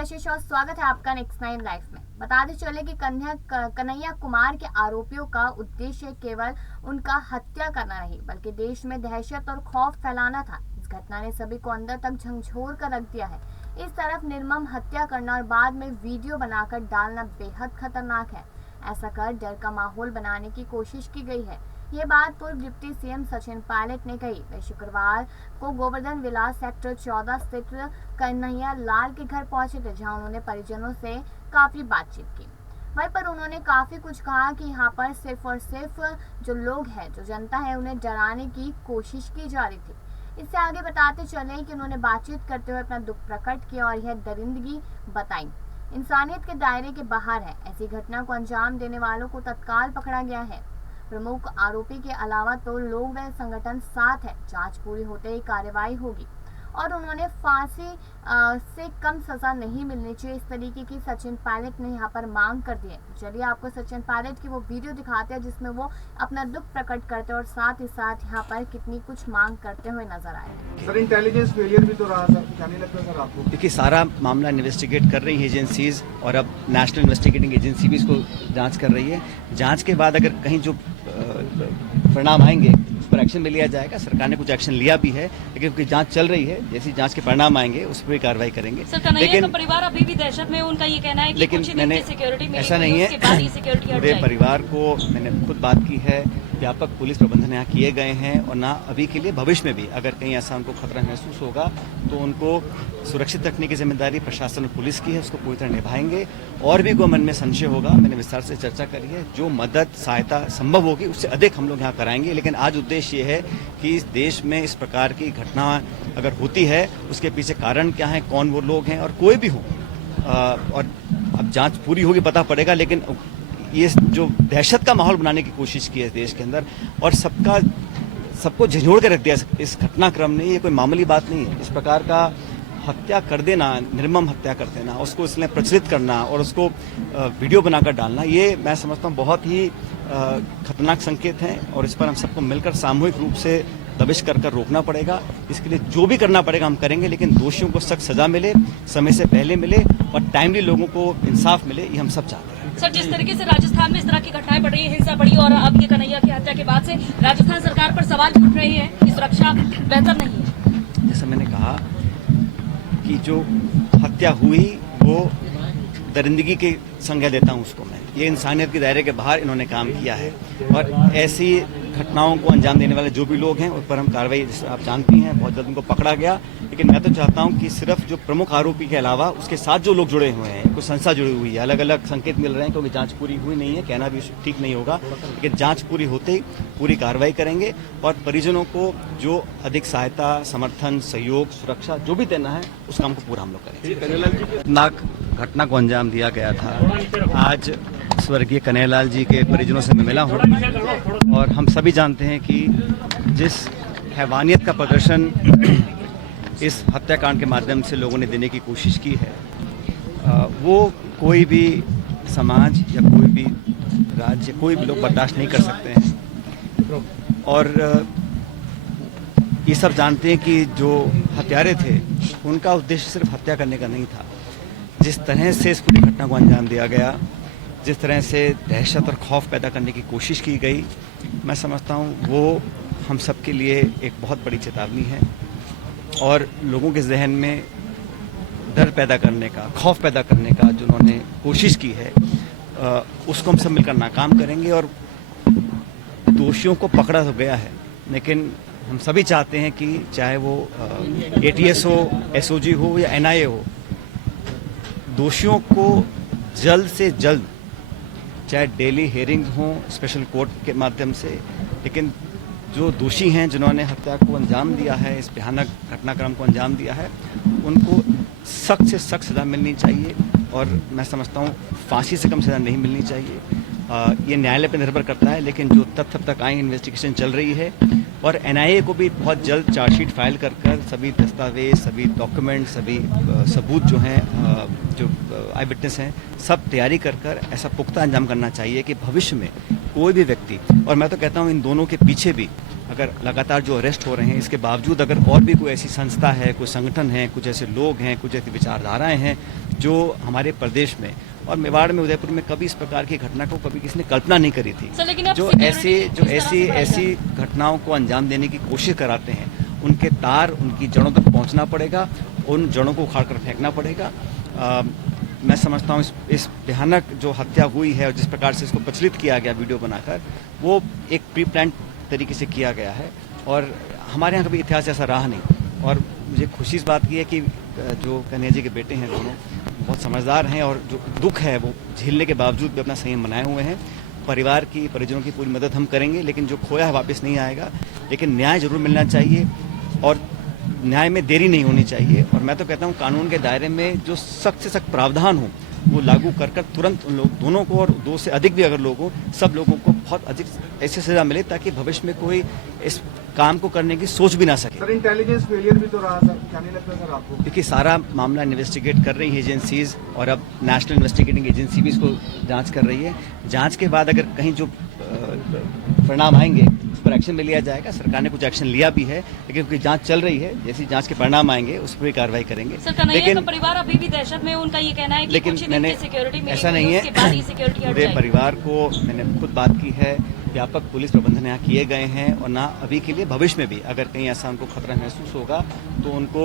कशिश और स्वागत है आपका नेक्स्ट 9 लाइफ में। बताते चले कि कन्हैया कुमार के आरोपियों का उद्देश्य केवल उनका हत्या करना नहीं बल्कि देश में दहशत और खौफ फैलाना था। इस घटना ने सभी को अंदर तक झंझोर कर रख दिया है। इस तरफ निर्मम हत्या करना और बाद में वीडियो बनाकर डालना बेहद खतरनाक है। ऐसा कर डर का माहौल बनाने की कोशिश की गई है। ये बात पूर्व डिप्टी सीएम सचिन पायलट ने कही। वे शुक्रवार को गोवर्धन विलास सेक्टर 14 स्थित कन्हैया लाल के घर पहुंचे थे, जहां उन्होंने परिजनों से काफी बातचीत की। वहीं पर उन्होंने काफी कुछ कहा कि यहाँ पर सिर्फ और सिर्फ जो लोग हैं, जो जनता है, उन्हें डराने की कोशिश की जा रही थी। इससे आगे बताते चले कि उन्होंने बातचीत करते हुए अपना दुख प्रकट किया और यह दरिंदगी बताई इंसानियत के दायरे के बाहर है। ऐसी घटना को अंजाम देने वालों को तत्काल पकड़ा गया है। प्रमुख आरोपी के अलावा तो लोग व संगठन साथ है। जांच पूरी होते ही कार्रवाई होगी और उन्होंने फांसी से कम सजा नहीं मिलनी चाहिए, इस तरीके की सचिन पायलट ने यहाँ पर मांग कर दी है। चलिए आपको सचिन पायलट की वो वीडियो दिखाते हैं जिसमें वो अपना दुख प्रकट करते हैं और साथ ही साथ यहाँ पर कितनी कुछ मांग करते हुए नजर आए। सर, इंटेलिजेंस फेलियर भी तो रहा सर, क्या नहीं लगता सर आपको? देखिए, सारा मामला इन्वेस्टिगेट कर रही है एजेंसीज और अब नेशनल इन्वेस्टिगेटिंग एजेंसी भी इसको जांच कर रही है। जांच के बाद अगर कहीं जो परिणाम आएंगे उस पर एक्शन भी लिया जाएगा। सरकार ने कुछ एक्शन लिया भी है, लेकिन क्योंकि जांच चल रही है, जैसी जांच के परिणाम आएंगे उस पर भी कार्रवाई करेंगे। लेकिन परिवार अभी भी दहशत में, उनका ये कहना है कि लेकिन कुछ मैंने सिक्योरिटी ऐसा नहीं है। पूरे परिवार को मैंने खुद बात की है। व्यापक पुलिस प्रबंधन यहाँ किए गए हैं और ना अभी के लिए, भविष्य में भी अगर कहीं ऐसा उनको खतरा महसूस होगा तो उनको सुरक्षित रखने की जिम्मेदारी प्रशासन और पुलिस की है, उसको पूरी तरह निभाएंगे। और भी कोई मन में संशय होगा, मैंने विस्तार से चर्चा करी है, जो मदद सहायता संभव होगी उससे अधिक हम लोग यहाँ कराएंगे। लेकिन आज उद्देश्य ये है कि इस देश में इस प्रकार की घटना अगर होती है उसके पीछे कारण क्या है, कौन वो लोग हैं, और कोई भी हो, और अब जांच पूरी होगी पता पड़ेगा। लेकिन ये जो दहशत का माहौल बनाने की कोशिश की है देश के अंदर और सबको झंझोड़ कर रख दिया इस घटनाक्रम ने, ये कोई मामूली बात नहीं है। इस प्रकार का हत्या कर देना, निर्मम हत्या कर देना, उसको इसलिए प्रचलित करना और उसको वीडियो बनाकर डालना, ये मैं समझता हूँ बहुत ही खतरनाक संकेत है और इस पर हम सबको मिलकर सामूहिक रूप से दबिश कर रोकना पड़ेगा। इसके लिए जो भी करना पड़ेगा हम करेंगे, लेकिन दोषियों को सख्त सजा मिले, समय से पहले मिले और टाइमली लोगों को इंसाफ मिले, ये हम सब चाहते हैं। सर, जिस तरीके से राजस्थान में इस तरह की घटनाएं बढ़ रही है, हिंसा बढ़ी और अब ये कन्हैया की हत्या के बाद से राजस्थान सरकार पर सवाल उठ रहे हैं कि सुरक्षा बेहतर नहीं है। जैसा मैंने कहा कि जो हत्या हुई वो दरिंदगी की संज्ञा देता हूँ उसको मैं। ये इंसानियत के दायरे के बाहर इन्होंने काम किया है और ऐसी घटनाओं को अंजाम देने वाले जो भी लोग हैं उस पर हम कार्रवाई, आप जानती हैं, बहुत जल्द उनको पकड़ा गया। लेकिन मैं तो चाहता हूं कि सिर्फ जो प्रमुख आरोपी के अलावा उसके साथ जो लोग जुड़े हुए हैं, कुछ संस्था जुड़ी हुई है, अलग अलग संकेत मिल रहे हैं क्योंकि जांच पूरी हुई नहीं है, कहना भी ठीक नहीं होगा। लेकिन जांच पूरी होते ही पूरी कार्रवाई करेंगे और परिजनों को जो अधिक सहायता, समर्थन, सहयोग, सुरक्षा जो भी देना है उस काम को पूरा हम लोग करेंगे। घटना को अंजाम दिया गया था। आज स्वर्गीय कन्हैयालाल जी के परिजनों से मैं मिला हूँ और हम सभी जानते हैं कि जिस हैवानियत का प्रदर्शन इस हत्याकांड के माध्यम से लोगों ने देने की कोशिश की है, वो कोई भी समाज या कोई भी राज्य, कोई भी लोग बर्दाश्त नहीं कर सकते हैं। और ये सब जानते हैं कि जो हत्यारे थे उनका उद्देश्य सिर्फ हत्या करने का नहीं था। जिस तरह से इस पूरी घटना को अंजाम दिया गया, जिस तरह से दहशत और खौफ पैदा करने की कोशिश की गई, मैं समझता हूँ वो हम सब के लिए एक बहुत बड़ी चेतावनी है और लोगों के जहन में डर पैदा करने का, खौफ पैदा करने का जो उन्होंने कोशिश की है, उसको हम सब मिलकर नाकाम करेंगे। और दोषियों को पकड़ा तो गया है, लेकिन हम सभी चाहते हैं कि चाहे वो ATS हो, SOG हो या NIA हो, दोषियों को जल्द से जल्द, चाहे डेली हेयरिंग हो स्पेशल कोर्ट के माध्यम से, लेकिन जो दोषी हैं जिन्होंने हत्या को अंजाम दिया है, इस भयानक घटनाक्रम को अंजाम दिया है, उनको सख्त से सख्त सजा मिलनी चाहिए। और मैं समझता हूँ फांसी से कम सजा नहीं मिलनी चाहिए। ये न्यायालय पर निर्भर करता है, लेकिन जो तथ्य अब तक आए, इन्वेस्टिगेशन चल रही है और NIA को भी बहुत जल्द चार्जशीट फाइल कर सभी दस्तावेज, सभी डॉक्यूमेंट, सभी सबूत जो हैं, जो आई विटनेस हैं, सब तैयारी कर ऐसा पुख्ता अंजाम करना चाहिए कि भविष्य में कोई भी व्यक्ति, और मैं तो कहता हूँ इन दोनों के पीछे भी अगर लगातार जो अरेस्ट हो रहे हैं, इसके बावजूद अगर और भी कोई ऐसी संस्था है, कोई संगठन है, कुछ ऐसे लोग हैं, कुछ ऐसी विचारधाराएं हैं जो हमारे प्रदेश में और मेवाड़ में, उदयपुर में कभी इस प्रकार की घटना को कभी किसी ने कल्पना नहीं करी थी। सर, लेकिन अब जो ऐसी घटनाओं को अंजाम देने की कोशिश कराते हैं, उनके तार, उनकी जड़ों तक पहुंचना पड़ेगा, उन जड़ों को उखाड़ कर फेंकना पड़ेगा। मैं समझता हूँ इस भयानक जो हत्या हुई है और जिस प्रकार से इसको प्रचलित किया गया वीडियो बनाकर, वो एक प्री प्लान तरीके से किया गया है और हमारे यहाँ कभी इतिहास ऐसा रहा नहीं। और मुझे खुशी इस बात की है कि जो कन्हैया जी के बेटे हैं दोनों बहुत समझदार हैं और जो दुख है वो झेलने के बावजूद भी अपना संयम बनाए हुए हैं। परिवार की, परिजनों की पूरी मदद हम करेंगे, लेकिन जो खोया है वापस नहीं आएगा। लेकिन न्याय जरूर मिलना चाहिए और न्याय में देरी नहीं होनी चाहिए। और मैं तो कहता हूँ कानून के दायरे में जो सख्त से सख्त प्रावधान हो वो लागू कर तुरंत उन लोग दोनों को और दो से अधिक भी अगर लोग हो, सब लोगों को बहुत अधिक ऐसी सजा मिले ताकि भविष्य में कोई इस काम को करने की सोच भी ना सके। सर, इंटेलिजेंस फेलियर भी तो रहा सर, क्या नहीं लगता सर आपको? देखिए, सारा मामला इन्वेस्टिगेट कर रही है एजेंसीज और अब नेशनल इन्वेस्टिगेटिंग एजेंसी भी इसको जांच कर रही है। जांच के बाद अगर कहीं जो परिणाम आएंगे उस पर एक्शन में लिया जाएगा। सरकार ने कुछ एक्शन लिया भी है, लेकिन क्योंकि जांच चल रही है, जैसी जांच के परिणाम आएंगे उस पर भी कार्रवाई करेंगे। सर, कन्हैया का परिवार अभी भी दहशत में, उनका ये कहना है कि लेकिन कुछ दिन मैंने की सिक्योरिटी मिली, ऐसा नहीं है, उसके बाद ही सिक्योरिटी हट पूरे जाएगी। परिवार को मैंने खुद बात की है। व्यापक पुलिस प्रबंधन यहाँ किए गए हैं और ना अभी के लिए, भविष्य में भी अगर कहीं ऐसा उनको खतरा महसूस होगा तो उनको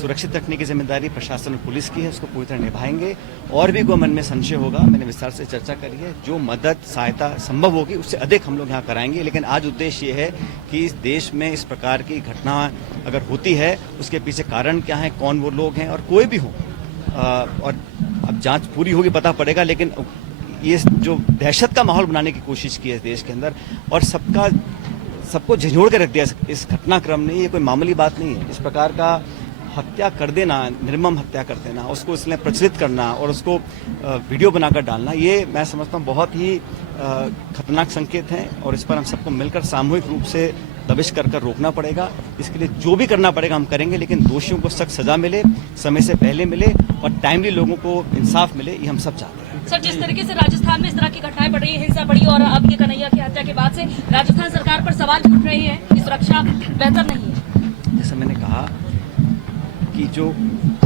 सुरक्षित रखने की जिम्मेदारी प्रशासन और पुलिस की है, उसको पूरी तरह निभाएंगे। और भी कोई मन में संशय होगा, मैंने विस्तार से चर्चा करी है, जो मदद सहायता संभव होगी उससे अधिक हम लोग यहाँ कराएंगे। लेकिन आज उद्देश्य ये है कि इस देश में इस प्रकार की घटना अगर होती है उसके पीछे कारण क्या है, कौन वो लोग हैं, और कोई भी हो और अब जांच पूरी होगी पता पड़ेगा। लेकिन ये जो दहशत का माहौल बनाने की कोशिश की है देश के अंदर और सबको झंझोड़ के रख दिया इस घटनाक्रम ने, ये कोई मामूली बात नहीं है। इस प्रकार का हत्या कर देना, निर्मम हत्या कर देना, उसको इसलिए प्रचलित करना और उसको वीडियो बनाकर डालना, ये मैं समझता हूँ बहुत ही खतरनाक संकेत हैं और इस पर हम सबको मिलकर सामूहिक रूप से दबिश कर रोकना पड़ेगा। इसके लिए जो भी करना पड़ेगा हम करेंगे, लेकिन दोषियों को सख्त सजा मिले, समय से पहले मिले और टाइमली लोगों को इंसाफ मिले, ये हम सब चाहते हैं। सर, जिस तरीके से राजस्थान में इस तरह की घटनाएं बढ़ रही है, हिंसा बढ़ी और अब ये कन्हैया की हत्या के बाद से राजस्थान सरकार पर सवाल भी उठ रहे हैं कि सुरक्षा बेहतर नहीं है। जैसे मैंने कहा कि जो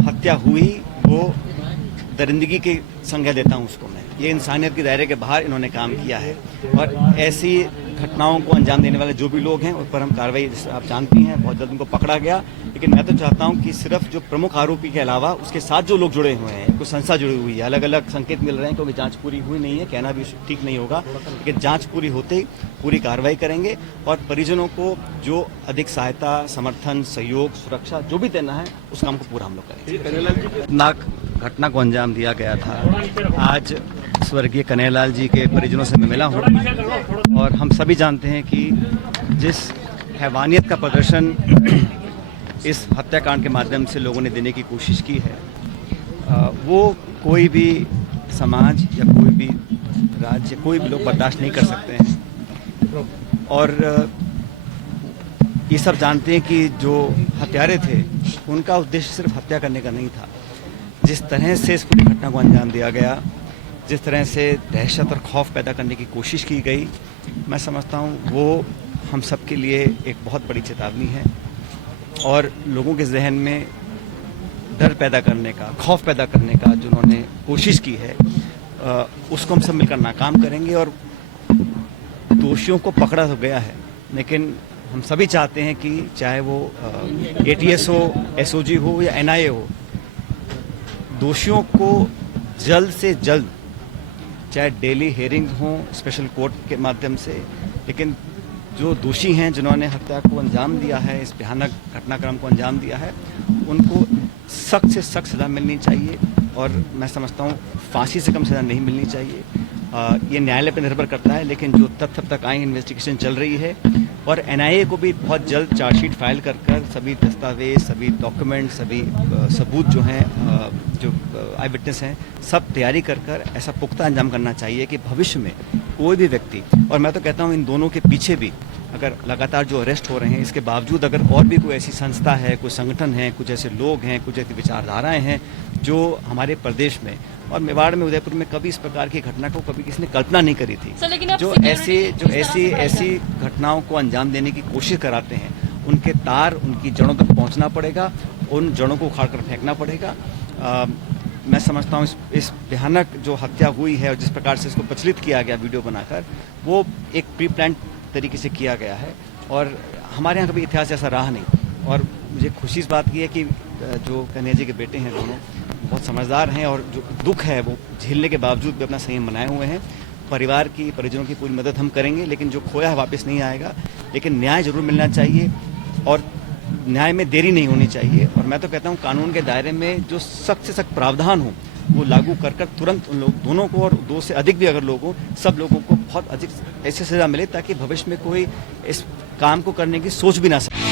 हत्या हुई वो दरिंदगी की संज्ञा देता हूँ उसको मैं। ये इंसानियत के दायरे के बाहर इन्होंने काम किया है और ऐसी घटनाओं को अंजाम देने वाले जो भी लोग हैं उस पर हम कार्रवाई, जैसे आप जानती हैं, बहुत जल्द उनको पकड़ा गया। लेकिन मैं तो चाहता हूं कि सिर्फ जो प्रमुख आरोपी के अलावा उसके साथ जो लोग जुड़े हुए हैं, कुछ संस्था जुड़ी हुई है, अलग अलग संकेत मिल रहे हैं क्योंकि जांच पूरी हुई नहीं है, कहना भी ठीक नहीं होगा। लेकिन जांच पूरी होते ही पूरी कार्रवाई करेंगे और परिजनों को जो अधिक सहायता, समर्थन, सहयोग, सुरक्षा जो भी देना है उस काम को पूरा हम लोग करेंगे। घटना को अंजाम दिया गया था। आज स्वर्गीय कन्हैयालाल जी के परिजनों से मैं मिला हूँ और हम सभी जानते हैं कि जिस हैवानियत का प्रदर्शन इस हत्याकांड के माध्यम से लोगों ने देने की कोशिश की है, वो कोई भी समाज या कोई भी राज्य, कोई भी लोग बर्दाश्त नहीं कर सकते हैं। और ये सब जानते हैं कि जो हत्यारे थे उनका उद्देश्य सिर्फ हत्या करने का नहीं था। जिस तरह से इस पूरी घटना को अंजाम दिया गया, जिस तरह से दहशत और खौफ पैदा करने की कोशिश की गई, मैं समझता हूँ वो हम सब के लिए एक बहुत बड़ी चेतावनी है और लोगों के जहन में डर पैदा करने का, खौफ पैदा करने का जो उन्होंने कोशिश की है, उसको हम सब मिलकर नाकाम करेंगे। और दोषियों को पकड़ा तो गया है, लेकिन हम सभी चाहते हैं कि चाहे वो ATS हो, SOG हो या NIA हो, दोषियों को जल्द से जल्द, चाहे डेली हेयरिंग्स हों स्पेशल कोर्ट के माध्यम से, लेकिन जो दोषी हैं जिन्होंने हत्या को अंजाम दिया है, इस भयानक घटनाक्रम को अंजाम दिया है, उनको सख्त से सख्त सज़ा मिलनी चाहिए। और मैं समझता हूँ फांसी से कम सज़ा नहीं मिलनी चाहिए। ये न्यायालय पर निर्भर करता है, लेकिन जो तथ्य अब तक आए, इन्वेस्टिगेशन चल रही है और NIA को भी बहुत जल्द चार्जशीट फाइल कर सभी दस्तावेज, सभी डॉक्यूमेंट, सभी सबूत जो हैं, जो आई विटनेस हैं, सब तैयारी कर ऐसा पुख्ता अंजाम करना चाहिए कि भविष्य में कोई भी व्यक्ति, और मैं तो कहता हूँ इन दोनों के पीछे भी अगर लगातार जो अरेस्ट हो रहे हैं, इसके बावजूद अगर और भी कोई ऐसी संस्था है, कोई संगठन है, कुछ ऐसे लोग हैं, कुछ ऐसी विचारधाराएं हैं जो हमारे प्रदेश में और मेवाड़ में, उदयपुर में कभी इस प्रकार की घटना को कभी किसी ने कल्पना नहीं करी थी, जो ऐसी घटनाओं को अंजाम देने की कोशिश कराते हैं, उनके तार, उनकी जड़ों तक पहुंचना पड़ेगा, उन जड़ों को उखाड़ कर फेंकना पड़ेगा। मैं समझता हूँ इस भयानक जो हत्या हुई है और जिस प्रकार से इसको प्रचलित किया गया वीडियो बनाकर, वो एक प्री प्लान तरीके से किया गया है और हमारे यहाँ कभी इतिहास ऐसा रहा नहीं। और मुझे खुशी इस बात की है कि जो कन्हैया जी के बेटे हैं दोनों बहुत समझदार हैं और जो दुख है वो झेलने के बावजूद भी अपना संयम बनाए हुए हैं। परिवार की, परिजनों की पूरी मदद हम करेंगे, लेकिन जो खोया है वापस नहीं आएगा। लेकिन न्याय जरूर मिलना चाहिए और न्याय में देरी नहीं होनी चाहिए। और मैं तो कहता हूँ कानून के दायरे में जो सख्त से सख्त प्रावधान हो वो लागू कर तुरंत उन लोग दोनों को और 2 से अधिक भी अगर लोग हो, सब लोगों को बहुत अधिक ऐसी सजा मिले ताकि भविष्य में कोई इस काम को करने की सोच भी ना सके।